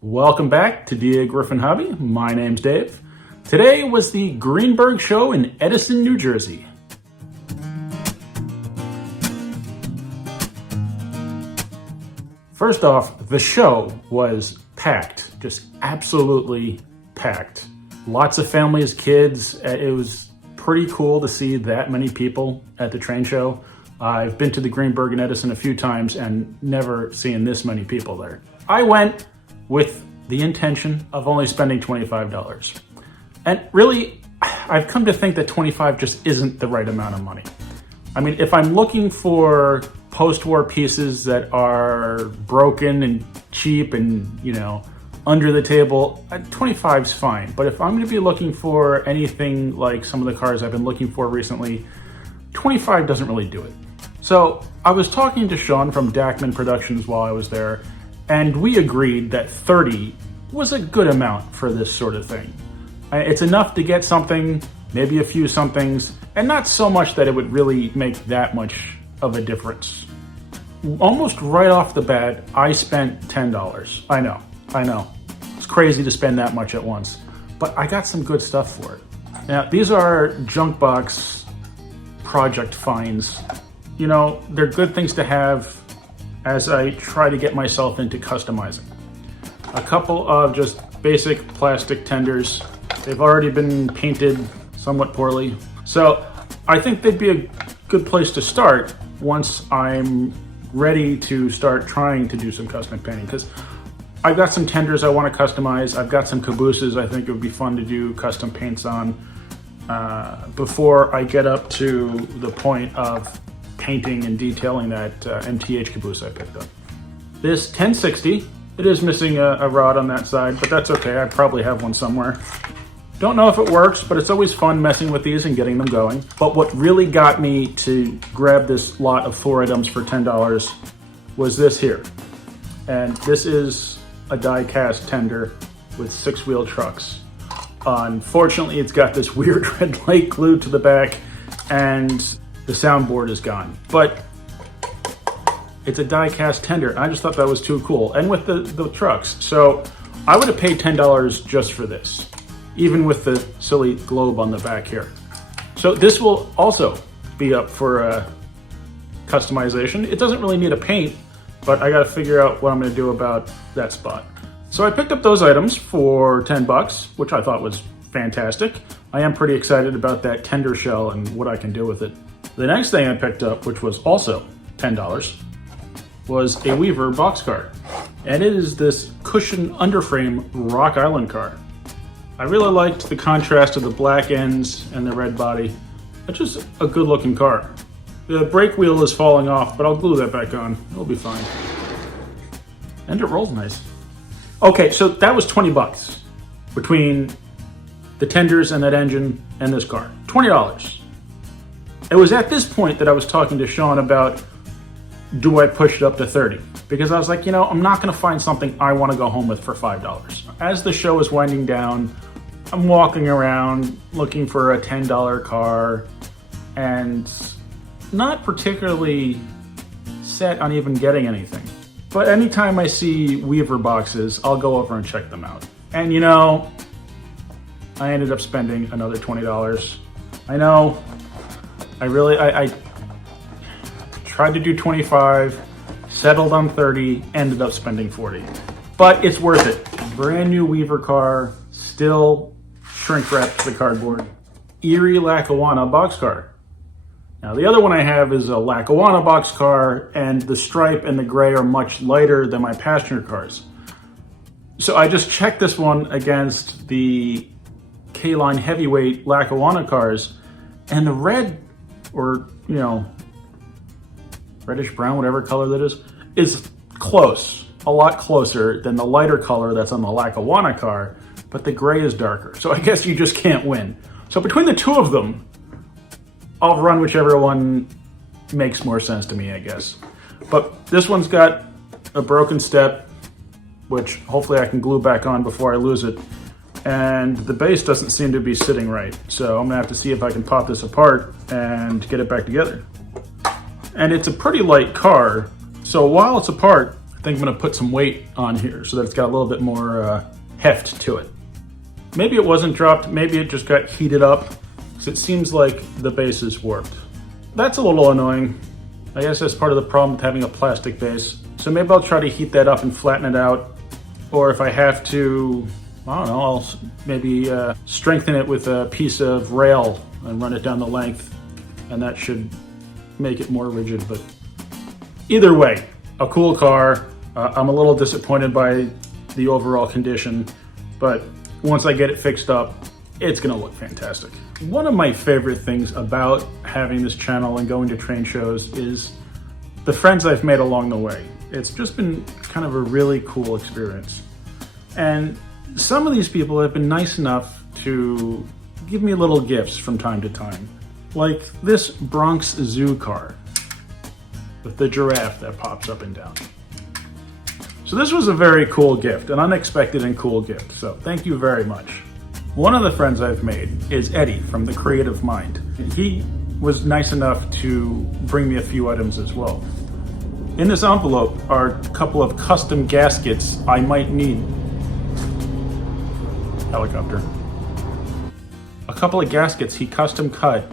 Welcome back to Dagryffyn Hobby. My name's Dave. Today was the Greenberg show in Edison, New Jersey. First off, the show was packed, just absolutely packed. Lots of families, kids. It was pretty cool to see that many people at the train show. I've been to the Greenberg in Edison a few times and never seen this many people there. I went with the intention of only spending $25. And really, I've come to think that $25 just isn't the right amount of money. I mean, if I'm looking for post-war pieces that are broken and cheap and, under the table, $25 is fine. But if I'm going to be looking for anything like some of the cars I've been looking for recently, $25 doesn't really do it. So I was talking to Sean from Dagryffyn Productions while I was there, and we agreed that $30 was a good amount for this sort of thing. It's enough to get something, maybe a few somethings, and not so much that it would really make that much of a difference. Almost right off the bat, I spent $10. I know. It's crazy to spend that much at once, but I got some good stuff for it. Now, these are junk box project finds. They're good things to have as I try to get myself into customizing. A couple of just basic plastic tenders. They've already been painted somewhat poorly. So I think they'd be a good place to start once I'm ready to start trying to do some custom painting, because I've got some tenders I want to customize. I've got some cabooses I think it would be fun to do custom paints on before I get up to the point of painting and detailing that MTH caboose I picked up. This 1060, it is missing a rod on that side, but that's okay. I probably have one somewhere. Don't know if it works, but it's always fun messing with these and getting them going. But what really got me to grab this lot of 4 items for $10 was this here. And this is a die-cast tender with 6-wheel trucks. Unfortunately, it's got this weird red light glued to the back, and the soundboard is gone. But it's a die-cast tender. I just thought that was too cool. And with the trucks. So I would have paid $10 just for this, even with the silly globe on the back here. So this will also be up for customization. It doesn't really need a paint, but I got to figure out what I'm going to do about that spot. So I picked up those items for $10, which I thought was fantastic. I am pretty excited about that tender shell and what I can do with it. The next thing I picked up, which was also $10, was a Weaver boxcar. And it is this cushion underframe Rock Island car. I really liked the contrast of the black ends and the red body. It's just a good looking car. The brake wheel is falling off, but I'll glue that back on. It'll be fine. And it rolls nice. Okay, so that was $20 between the tenders and that engine and this car. $20. It was at this point that I was talking to Sean about, do I push it up to $30? Because I was like, I'm not gonna find something I wanna go home with for $5. As the show is winding down, I'm walking around looking for a $10 car and not particularly set on even getting anything. But anytime I see Weaver boxes, I'll go over and check them out. And I ended up spending another $20. I know, I tried to do 25, settled on 30, ended up spending 40. But it's worth it. Brand new Weaver car, still shrink wrapped to the cardboard. Erie Lackawanna boxcar. Now the other one I have is a Lackawanna boxcar, and the stripe and the gray are much lighter than my passenger cars. So I just checked this one against the K-Line heavyweight Lackawanna cars, and the red, or reddish brown, whatever color that is close, a lot closer than the lighter color that's on the Lackawanna car, but the gray is darker. So I guess you just can't win. So between the two of them, I'll run whichever one makes more sense to me, I guess. But this one's got a broken step, which hopefully I can glue back on before I lose it. And the base doesn't seem to be sitting right. So I'm gonna have to see if I can pop this apart and get it back together. And it's a pretty light car, so while it's apart, I think I'm gonna put some weight on here so that it's got a little bit more heft to it. Maybe it wasn't dropped, maybe it just got heated up, because it seems like the base is warped. That's a little annoying. I guess that's part of the problem with having a plastic base. So maybe I'll try to heat that up and flatten it out. Or if I have to, I don't know, I'll maybe strengthen it with a piece of rail and run it down the length. And that should make it more rigid. But either way, a cool car. I'm a little disappointed by the overall condition, but once I get it fixed up, it's gonna look fantastic. One of my favorite things about having this channel and going to train shows is the friends I've made along the way. It's just been kind of a really cool experience. And some of these people have been nice enough to give me little gifts from time to time. Like this Bronx Zoo car with the giraffe that pops up and down. So this was a very cool gift, an unexpected and cool gift. So thank you very much. One of the friends I've made is Eddie from The Creative Mind. He was nice enough to bring me a few items as well. In this envelope are a couple of custom gaskets I might need. Helicopter. A couple of gaskets he custom cut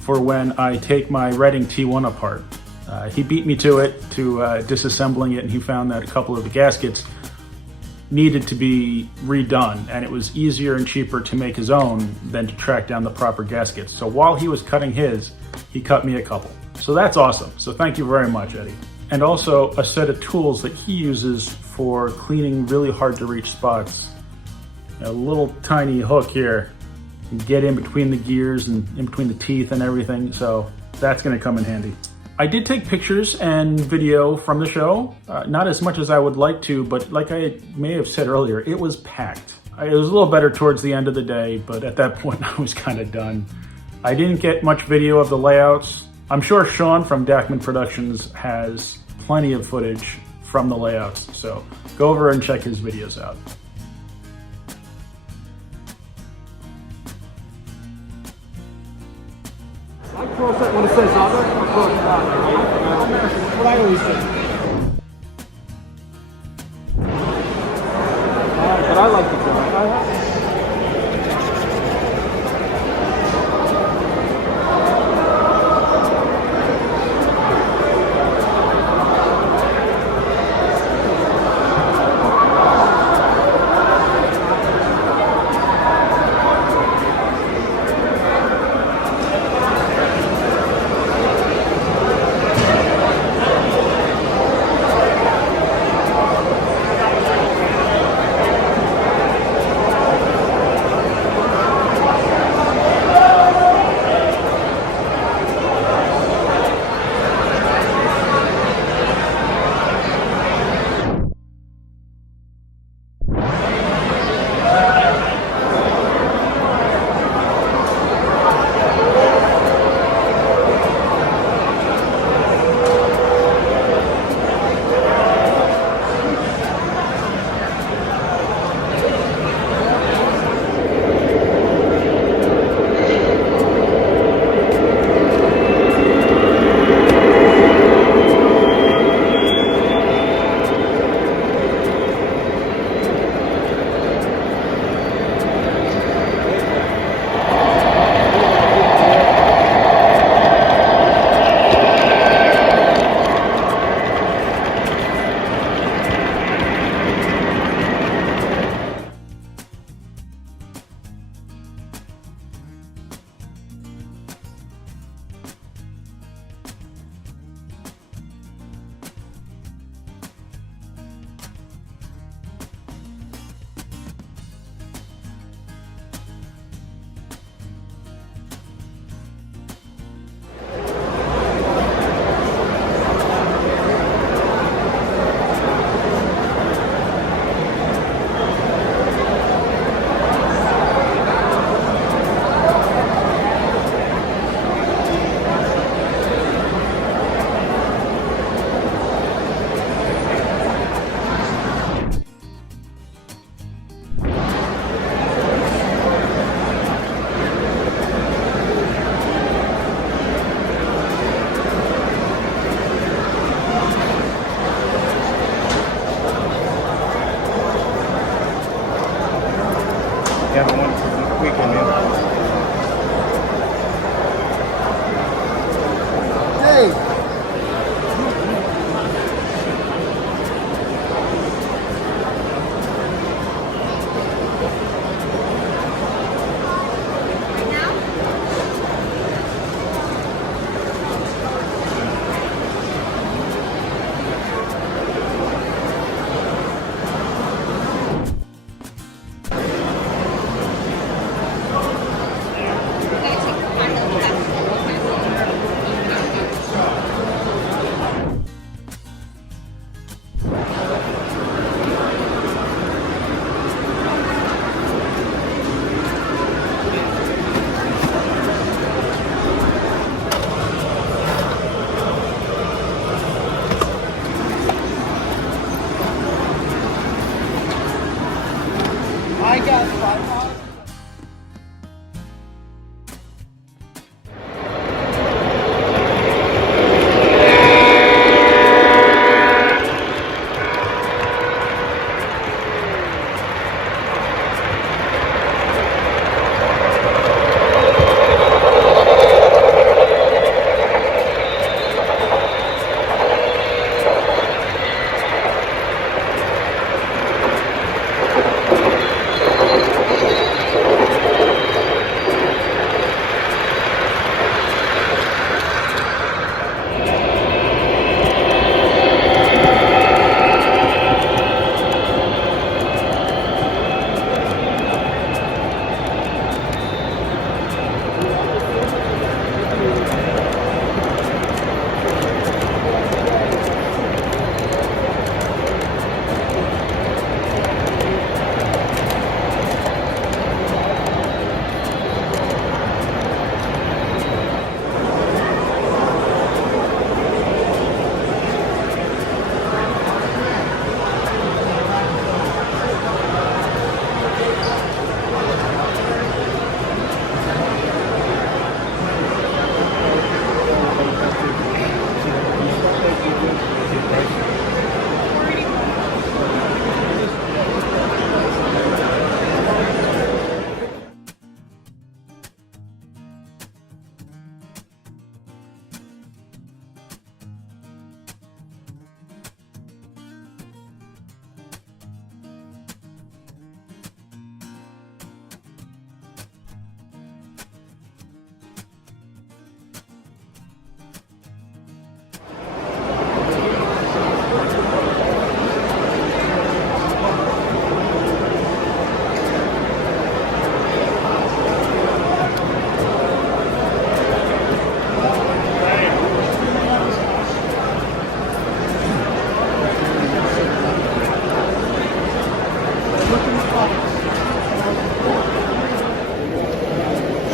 for when I take my Reading T1 apart. He beat me to it, to disassembling it, and he found that a couple of the gaskets needed to be redone, and it was easier and cheaper to make his own than to track down the proper gaskets. So while he was cutting his, he cut me a couple. So that's awesome. So thank you very much, Eddie. And also a set of tools that he uses for cleaning really hard to reach spots. A little tiny hook here, get in between the gears and in between the teeth and everything. So that's gonna come in handy. I did take pictures and video from the show, not as much as I would like to, but like I may have said earlier, it was packed. It was a little better towards the end of the day, but at that point I was kind of done. I didn't get much video of the layouts. I'm sure Sean from Dagryffyn Productions has plenty of footage from the layouts, so go over and check his videos out. I cross that when it says other, I cross it out. That's what I always say. But I like the job. Have a wonderful weekend, man. Hey! I got 5.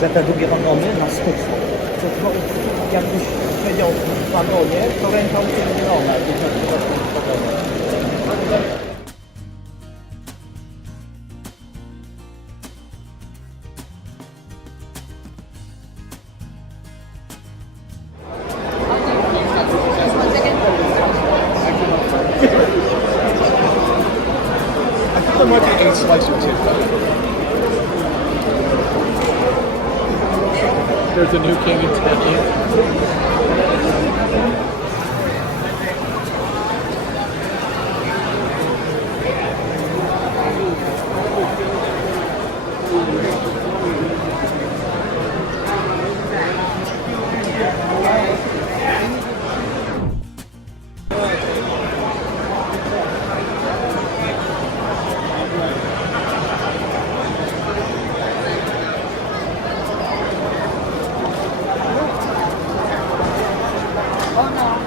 Że te drugie wagony na skutku. Jakbyś siedział w wagonie, to ręka u ciebie zielona, jakbyś na przykład w wagonie. There might be a slice or two. There's a new king in town. Oh no.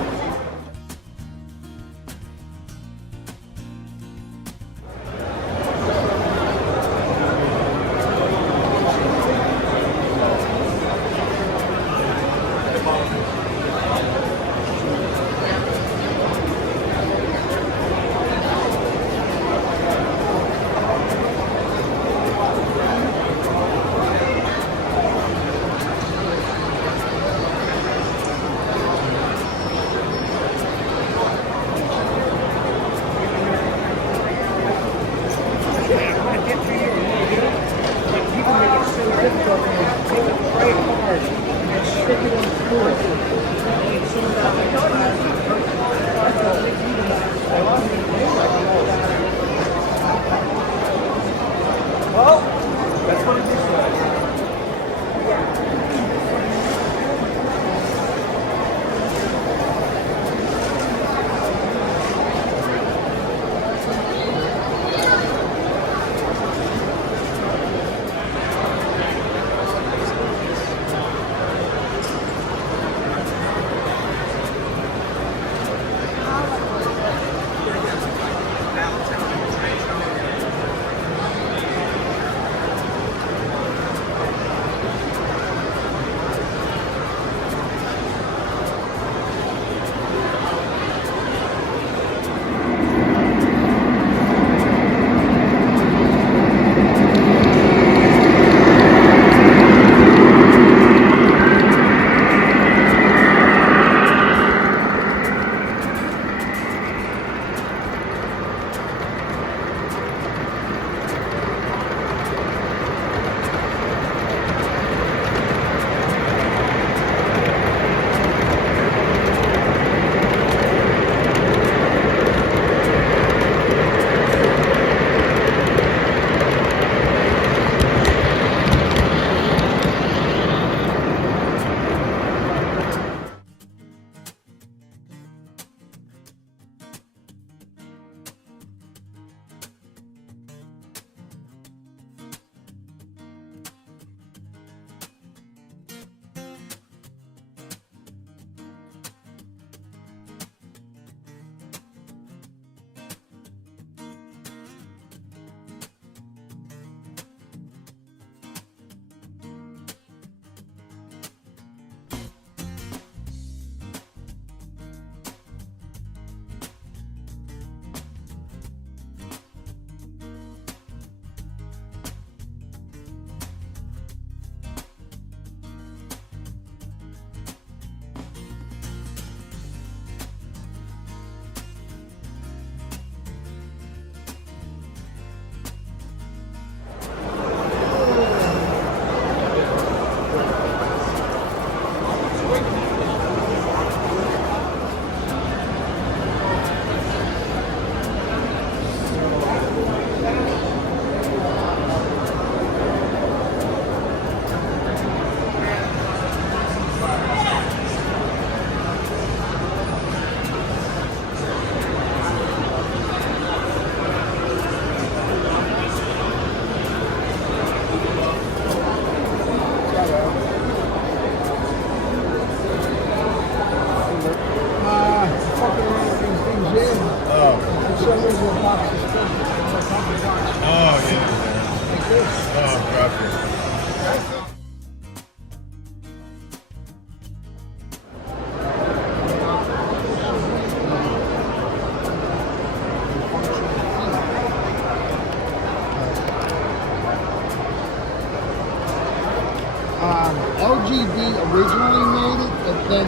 LGB originally made it, but then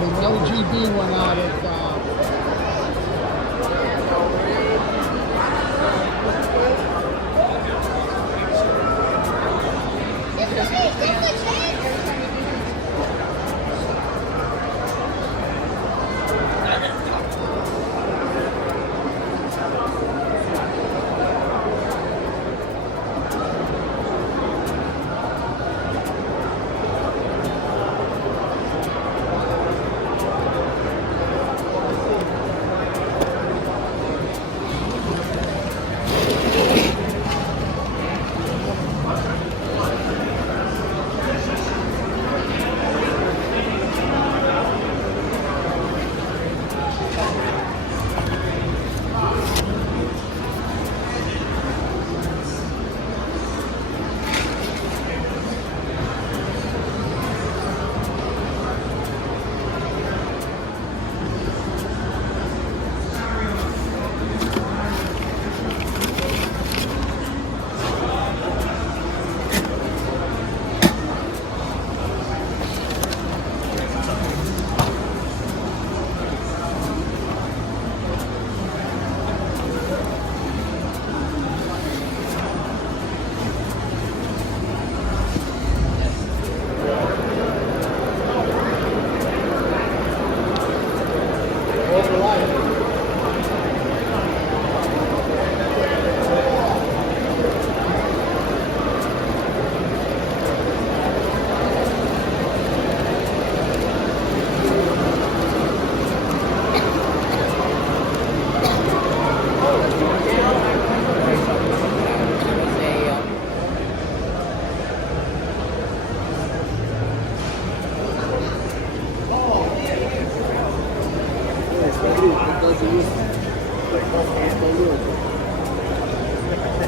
when LGB went out of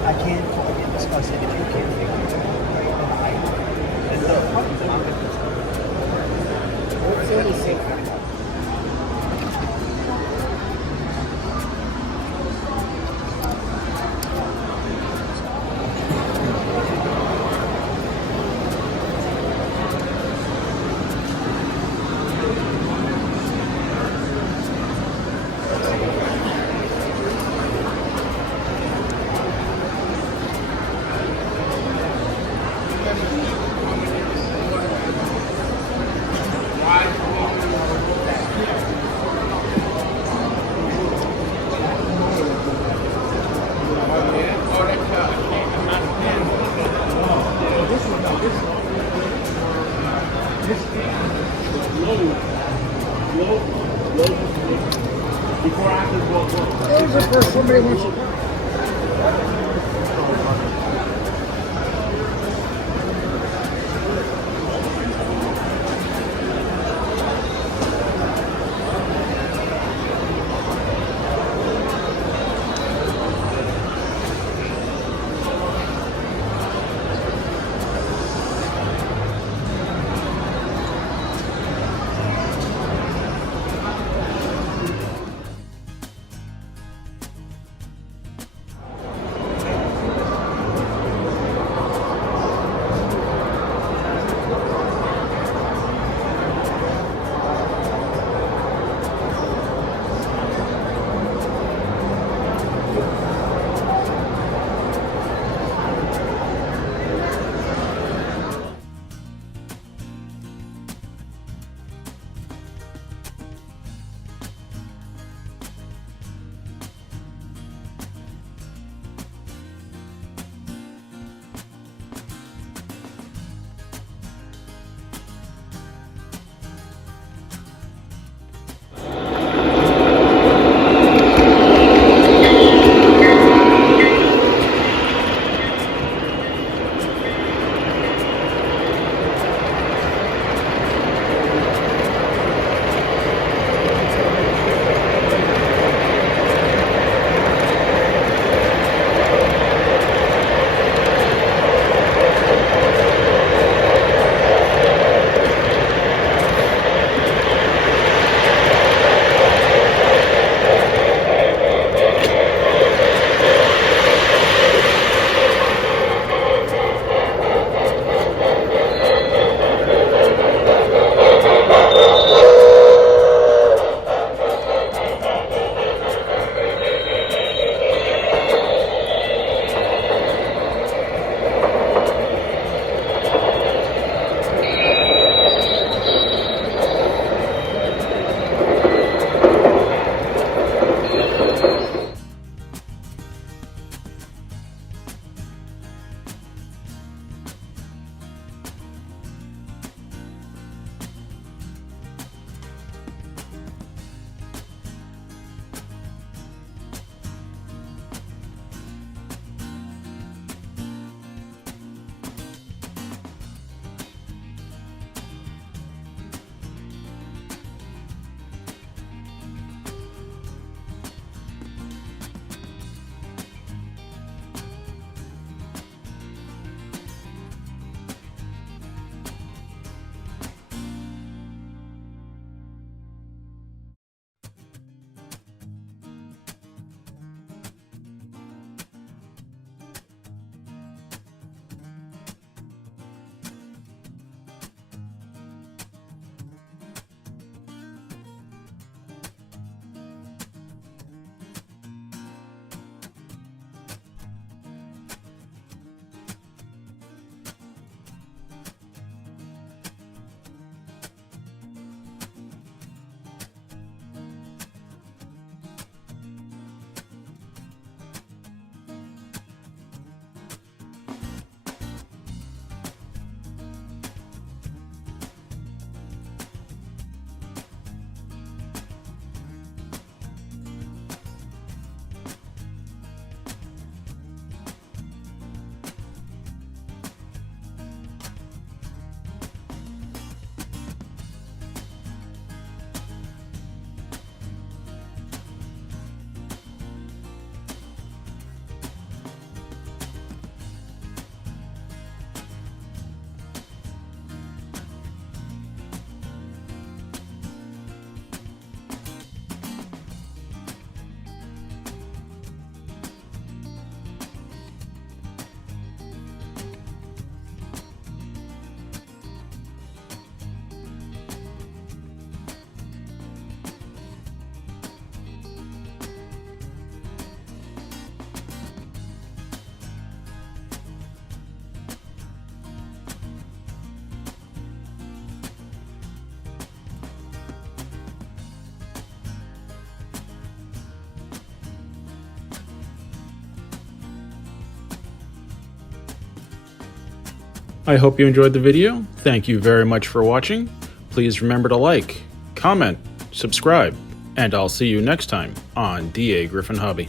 I can't discuss it if you can't figure it out. Right? And the problems I'm going to discuss. What's the only thing? There's the first somebody wants to. I hope you enjoyed the video. Thank you very much for watching. Please remember to like, comment, subscribe, and I'll see you next time on Dagryffyn Hobby.